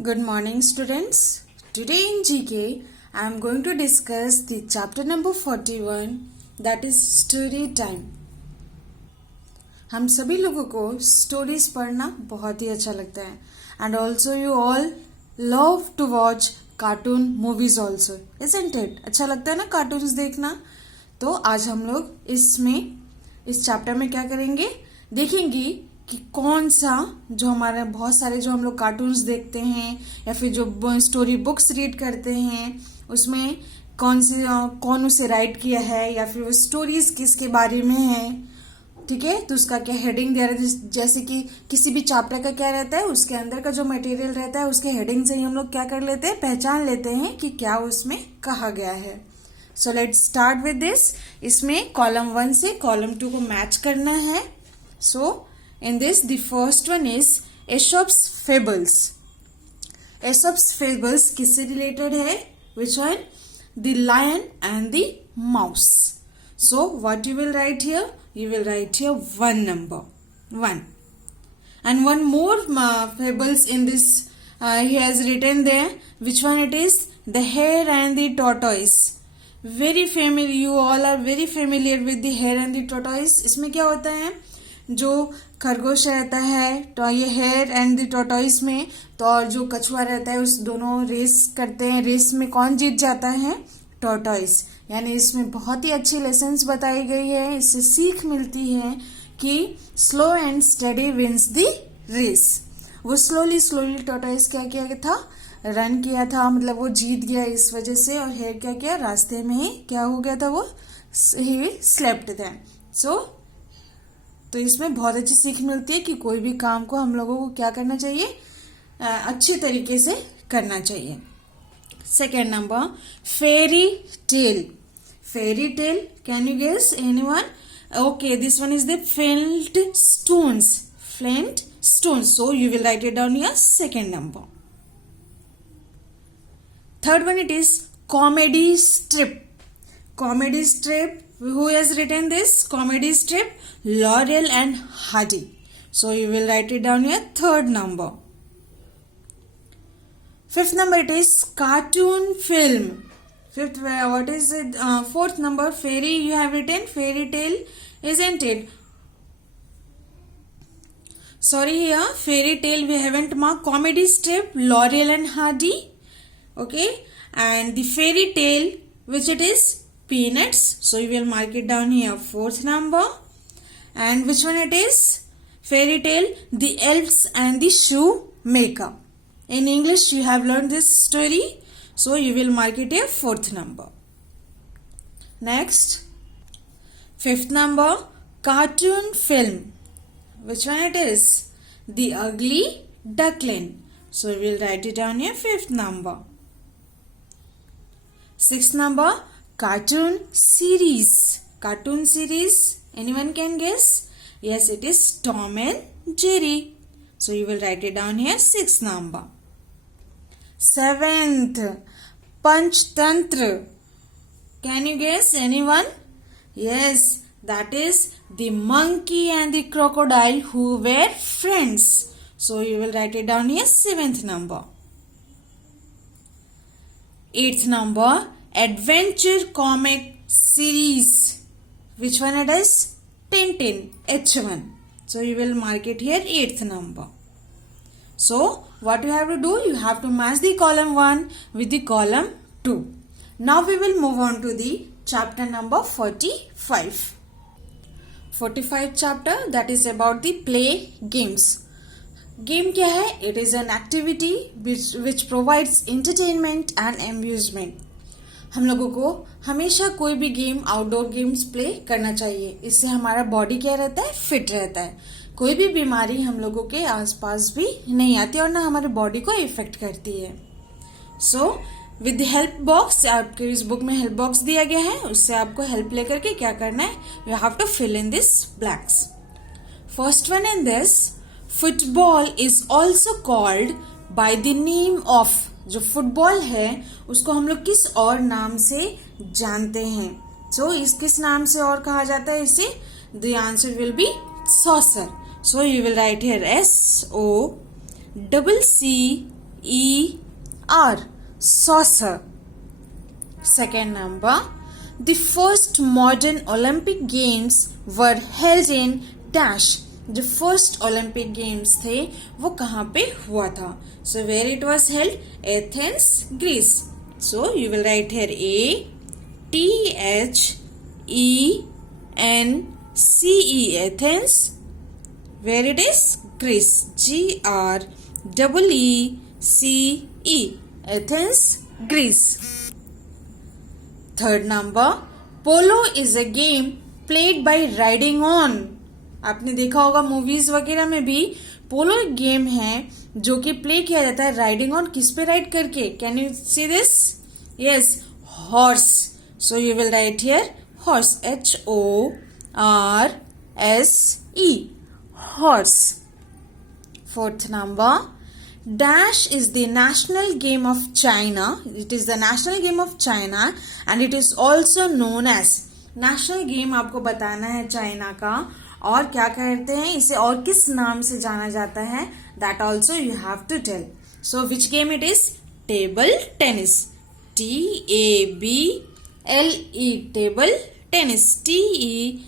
Good morning, students. Today in GK, I am going to discuss the chapter number 41, that is story time. हम सभी लोगों को स्टोरीज पढ़ना बहुत ही अच्छा लगता है and also you all love to watch cartoon movies also, isn't it? अच्छा लगता है ना कार्टून्स देखना. तो आज हम लोग इस चैप्टर में क्या करेंगे, देखेंगे कि कौन सा जो हमारे बहुत सारे जो हम लोग कार्टून्स देखते हैं या फिर जो स्टोरी बुक्स रीड करते हैं उसमें कौन उसे राइट किया है या फिर वो स्टोरीज किसके बारे में है. ठीक है, तो उसका क्या हेडिंग दिया रहता है. जैसे कि किसी भी चैप्टर का क्या रहता है, उसके अंदर का जो मटेरियल रहता है उसके हेडिंग से ही हम लोग क्या कर लेते हैं, पहचान लेते हैं कि क्या उसमें कहा गया है. So let's start with this. इसमें कॉलम 1 से कॉलम 2 को मैच करना है. सो in this, the first one is Aesop's Fables. Aesop's Fables किससे related है? Which one? The Lion and the Mouse. So what you will write here? You will write here one number, 1. And one more fables in this he has written there. Which one it is? The Hare and the Tortoise. Very familiar, you all are very familiar with the Hare and the Tortoise. इसमें क्या होता है, जो खरगोश रहता है तो ये हेयर एंड द टॉर्टोइस में, तो और जो कछुआ रहता है उस दोनों रेस करते हैं. रेस में कौन जीत जाता है? टॉर्टोइस. यानी इसमें बहुत ही अच्छी लेसन्स बताई गई है. इससे सीख मिलती है कि slow and steady wins the race. वो स्लोली टॉर्टोइस क्या किया था, रन किया था, मतलब वो जीत गया इस वजह से. और हेयर क्या किया, रास्ते में ही क्या हो गया था, वो ही स्लेप्ट था. तो इसमें बहुत अच्छी सीख मिलती है कि कोई भी काम को हम लोगों को क्या करना चाहिए, अच्छे तरीके से करना चाहिए. Second number, fairy tale. Fairy tale, can you guess anyone? Okay, this one is the Flintstones. Flintstones. So you will write it down your second number. Third one it is comedy strip. Comedy strip. Who has written this comedy strip? Laurel and Hardy. So you will write it down here. Third number. Fifth number it is cartoon film. Fifth, what is it? Fourth number, fairy. You have written fairy tale, isn't it? Sorry, here fairy tale we haven't marked. Comedy strip, Laurel and Hardy. Okay, and the fairy tale, which it is? Peanuts. So you will mark it down here, fourth number. And which one it is? Fairy tale, The Elves and the Shoemaker. In English you have learned this story, so you will mark it here, fourth number. Next, fifth number, cartoon film. Which one it is? The Ugly Duckling. So you will write it down here, fifth number. Sixth number, cartoon series. Cartoon series, anyone can guess? Yes, it is Tom and Jerry. So you will write it down here, sixth number. Seventh, Panchtantra. Can you guess anyone? Yes, that is the monkey and the crocodile who were friends. So you will write it down here, seventh number. Eighth number, adventure comic series. Which one it is? Tintin, H1. So you will mark it here, eighth number. So what you have to do, you have to match the column 1 with the column 2. Now we will move on to the chapter number 45. 45 chapter, that is about the play games. Game क्या है? It is an activity which provides entertainment and amusement. हम लोगों को हमेशा कोई भी game, outdoor games play करना चाहिए. इससे हमारा बॉडी क्या रहता है, फिट रहता है. कोई भी बीमारी हम लोगों के आसपास भी नहीं आती और ना हमारे बॉडी को इफेक्ट करती है. So with the help box, आपके इस बुक में हेल्प बॉक्स दिया गया है, उससे आपको हेल्प लेकर के क्या करना है, you have to fill in this blanks. First one in this, football is also called by the name of. जो फुटबॉल है उसको हम लोग किस और नाम से जानते हैं? सो इस किस नाम से और कहा जाता है इसे? The answer will be saucer. So you will write here SOCCER. saucer. Second number, the first modern Olympic Games were held in dash. जो फर्स्ट ओलंपिक गेम्स थे वो कहाँ पे हुआ था? So where it was held? Athens, Greece. So you will write here ATHENCE, Athens. Where it is? Greece. GREECE, Athens, Greece. Third number, polo is a game played by riding on. आपने देखा होगा मूवीज वगैरह में भी पोलो एक गेम है जो कि प्ले किया जाता है राइडिंग ऑन. किस पे राइड करके? Can you see this? Yes, horse. So you will write here horse, HORSE, horse. Fourth number, Dash is the national game of China. It is the national game of China and it is also known as. National game आपको बताना है चाइना का, और क्या कहते हैं इसे, और किस नाम से जाना जाता है, that also you have to tell. So which game it is? Table tennis. TABLE, table tennis. TENNIS,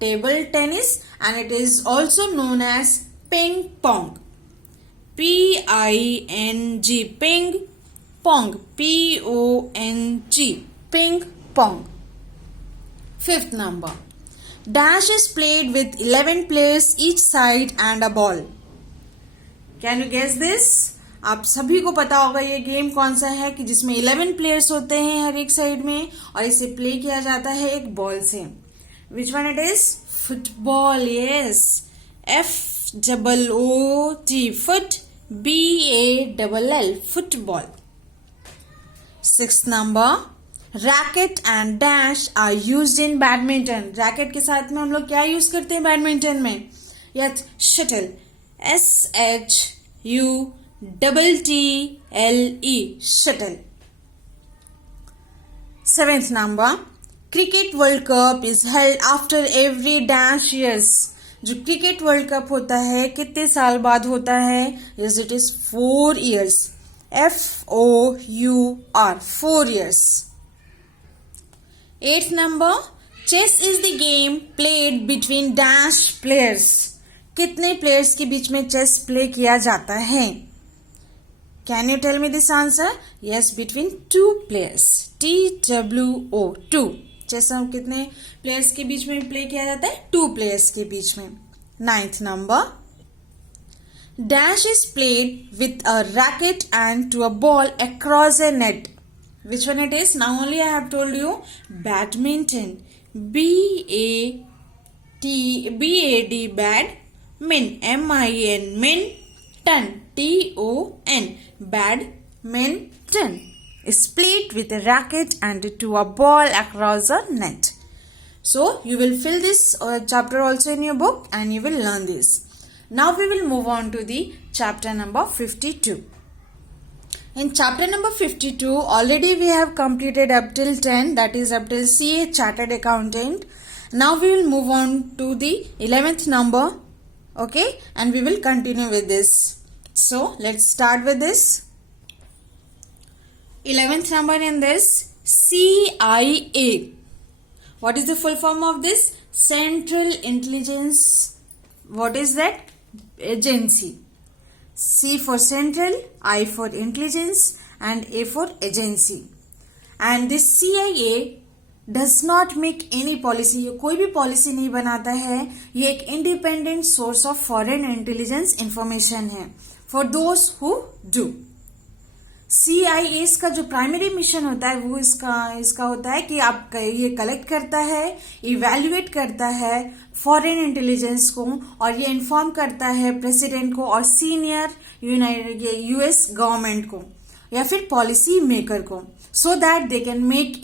table tennis, and it is also known as ping pong. PING, ping pong. PONG, ping pong. Fifth number, dash is played with 11 players each side and a ball. Can you guess this? आप सभी को पता होगा ये गेम कौन सा है कि जिसमें 11 प्लेयर्स होते हैं हर एक साइड में और इसे प्ले किया जाता है एक बॉल से. Which one it is? Football. Yes, FOOT, foot, BALL, football. Sixth number, racket and dash are used in badminton. Racket के साथ में हम लोग क्या यूज करते हैं बैडमिंटन में? Yes, shuttle. SHUTTLE, shuttle. Seventh number, cricket world cup is held after every dash years. जो क्रिकेट वर्ल्ड कप होता है कितने साल बाद होता है? Yes, it is 4 years. FOUR, 4 years. Eighth number, chess is the game played between dash players. कितने प्लेयर्स के बीच में चेस प्ले किया जाता है? Can you tell me this answer? Yes, between 2 players. TWO, 2. चेस हम कितने प्लेयर्स के बीच में प्ले किया जाता है? 2 प्लेयर्स के बीच में. Ninth number, dash is played with a racket and to a ball across a net. Which one it is? Now only I have told you. Badminton. BAD, bad, min, MIN, min, ton, TON, badminton is played with a racket and to a ball across a net. So you will fill this chapter also in your book and you will learn this. Now we will move on to the chapter number 52. In chapter number 52, already we have completed up till 10, that is up till CA, Chartered Accountant. Now we will move on to the 11th number, okay, and we will continue with this. So let's start with this. 11th number in this, CIA. What is the full form of this? Central Intelligence, what is that? Agency. C for central, I for intelligence, and A for agency. And this CIA does not make any policy. ये कोई भी policy नहीं बनाता है. ये एक independent source of foreign intelligence information है for those who do. CIA का जो प्राइमरी मिशन होता है वो इसका होता है कि आप ये कलेक्ट करता है, इवेल्युएट करता है फॉरेन इंटेलिजेंस को, और ये इन्फॉर्म करता है प्रेसिडेंट को और सीनियर US गवर्नमेंट को या फिर पॉलिसी मेकर को, so that they can make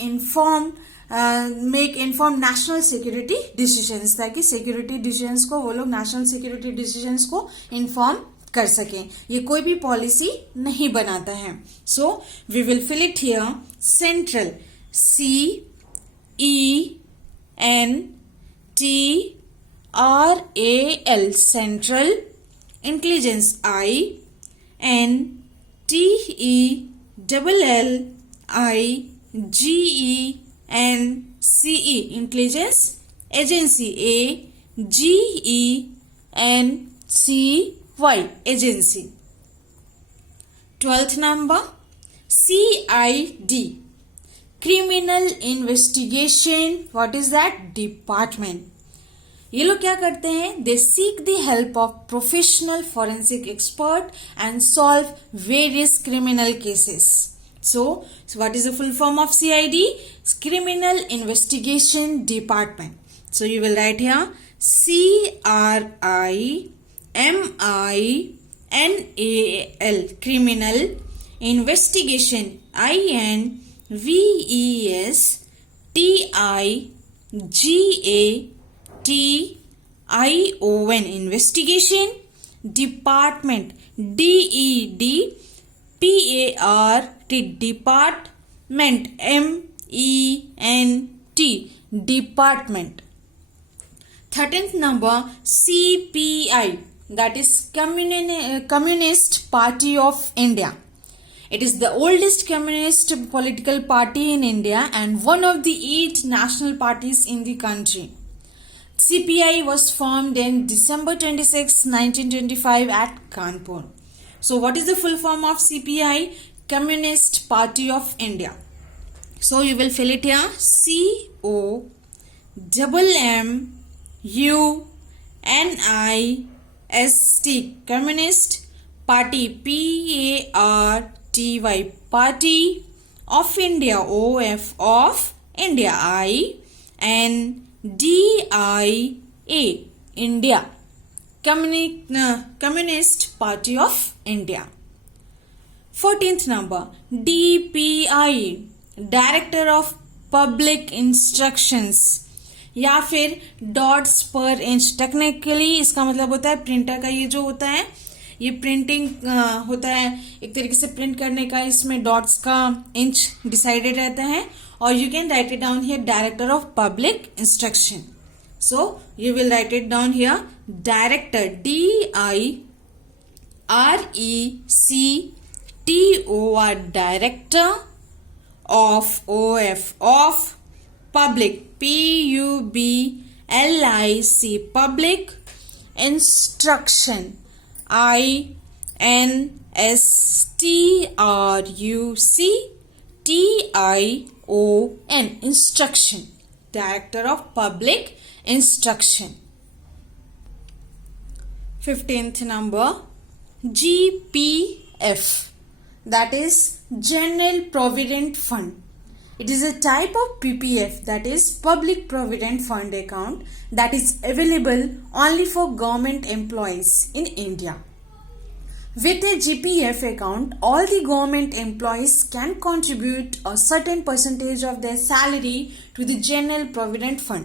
inform national security decisions, ताकि सिक्योरिटी डिसीजंस को वो लोग नेशनल सिक्योरिटी डिसीजंस को इन्फॉर्म कर सकें. ये कोई भी पॉलिसी नहीं बनाता है. So we will fill it here. Central, CENTRAL, central intelligence INTELLIGENCE intelligence agency AGENCY agency. 12th number CID criminal investigation. What is that? Department. ये लोग क्या करते हैं? They seek the help of professional forensic expert and solve various criminal cases. So what is the full form of CID? Criminal Investigation Department. So you will write here CRIMINAL Criminal Investigation INVESTIGATION Investigation Department DEDPART Department MENT Department. 13th number CPI, that is Communist Party of India. It is the oldest communist political party in India and one of the 8 national parties in the country. CPI was formed in December 26, 1925 at Kanpur. So what is the full form of CPI? Communist Party of India. So you will fill it here COMMUNIST Communist Party PARTY Party of India of India INDIA India Communist Party of India. 14th number DPI Director of Public Instructions या फिर डॉट्स पर inch. Technically इसका मतलब होता है प्रिंटर का ये जो होता है ये प्रिंटिंग होता है एक तरीके से प्रिंट करने का. इसमें डॉट्स का इंच डिसाइडेड रहता है और you can write it down here director of public instruction. So you will write it down here director DIRECTOR Director of Public PUBLIC Public Instruction INSTRUCTION Instruction Director of Public Instruction. 15th number GPF, that is General Provident Fund. It is a type of PPF, that is Public Provident Fund account, that is available only for government employees in India. With a GPF account, all the government employees can contribute a certain percentage of their salary to the General Provident Fund.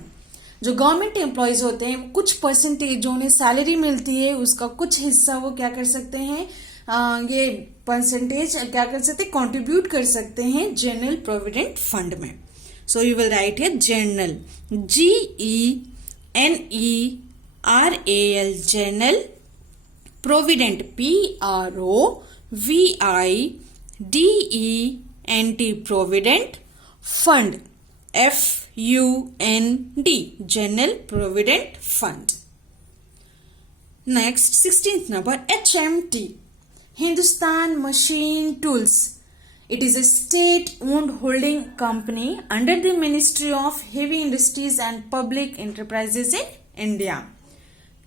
जो government employees होते हैं कुछ परसेंटेज जो उन्हें सैलरी मिलती है उसका कुछ हिस्सा वो क्या कर सकते हैं ये परसेंटेज क्या कर सकते हैं कंट्रीब्यूट कर सकते हैं जनरल प्रोविडेंट फंड में. सो you will write here general GENERAL general provident PROVIDENT provident fund FUND General Provident Fund. Next 16th number HMT Hindustan Machine Tools. It is a state-owned holding company under the Ministry of Heavy Industries and Public Enterprises in India.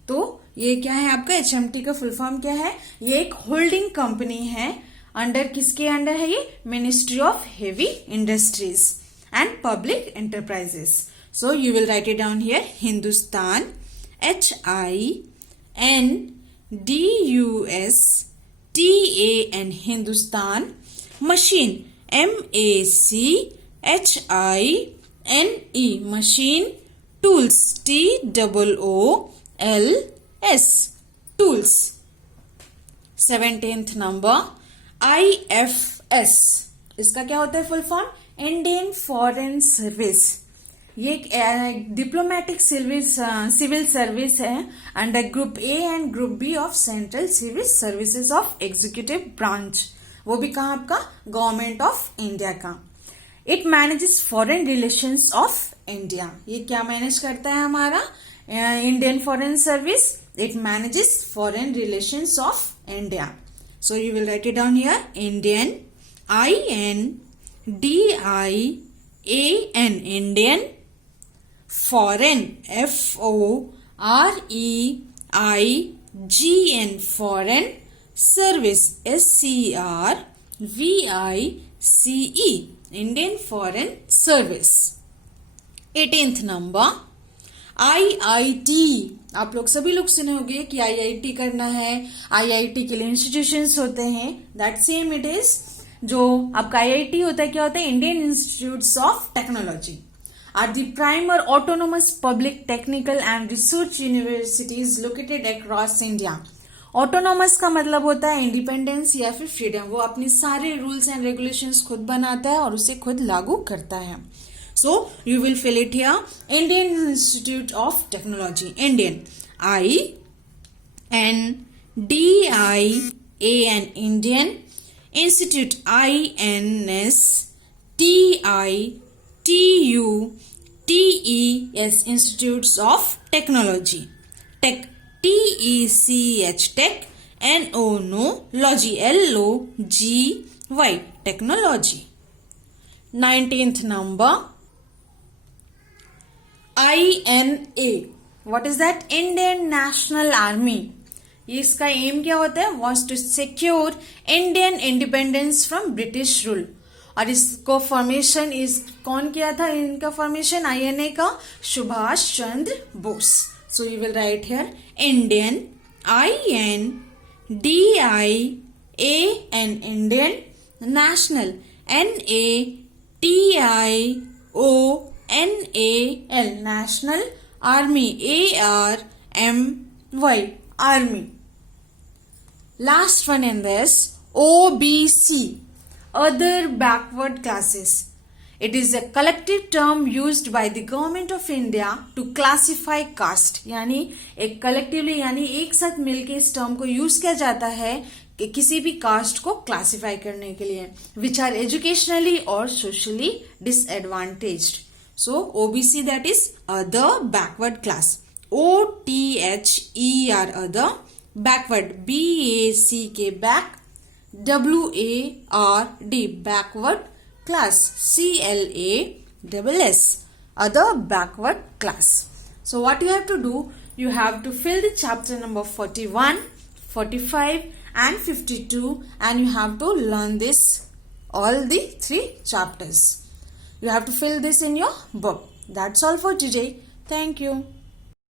तो ये क्या है आपका HMT का full form क्या है? ये एक होल्डिंग कंपनी है. अंडर किसके अंडर है ये? Ministry of heavy industries and public enterprises. So you will write it down here Hindustan HINDUSTAN Hindustan Machine MACHINE Machine Tools TOOLS Tools. 17th number IFS. इसका क्या होता है full form? Indian foreign service. ये एक diplomatic civil service है under group A and group B of central civil services of executive branch. वो भी कहाँ आपका? गवर्नमेंट ऑफ इंडिया का। It manages foreign relations of India. ये क्या मैनेज करता है हमारा? Indian foreign service. It manages foreign relations of India. So you will write it down here, Indian, INDIAN, Indian, foreign, FOREIGN, foreign, service, SERVICE, Indian Foreign Service। 18th number, IIT। आप लोग सभी लोग सुने होंगे कि IIT करना है, IIT के लिए इंस्टीट्यूशंस होते हैं। दैट सेम इट इज, जो आपका IIT होता है, क्या होता है? Indian institutes of technology are the prime autonomous public technical and research universities located across India। Autonomous का मतलब होता है इंडिपेंडेंस या फिर फ्रीडम। वो अपने सारे रूल्स एंड रेगुलेशंस खुद बनाता है और उसे खुद लागू करता है। So you will fill it here, Indian Institute of Technology, Indian, INDIAN, Indian, institute, INSTITUTES, Institutes of Technology, Tech, TECH, Tech, NO-logy, LOGY, Technology। 19th number, INA। What is that? Indian National Army। ये इसका एम क्या होता है? Was to secure Indian independence from British rule. और इसको फॉर्मेशन कौन किया था? इनका फॉर्मेशन INA का Subhash Chandra Bose. So you will write here, Indian, INDIAN, Indian, national, NATIONAL, national, army, ARMY, army। Last one in this, OBC, other backward classes। It is a collective term used by the government of India to classify caste। यानी एक collectively यानी एक साथ मिलके इस टर्म को यूज किया जाता है कि किसी भी कास्ट को क्लासिफाई करने के लिए, which are educationally or socially disadvantaged। So OBC, that is other backward class। OTHER, other, backward, BACK, back, WARD, backward class, CLASS, other backward class। So what you have to do, you have to fill the chapter number 41, 45 and 52 and you have to learn this, all the 3 chapters. You have to fill this in your book. That's all for today. Thank you.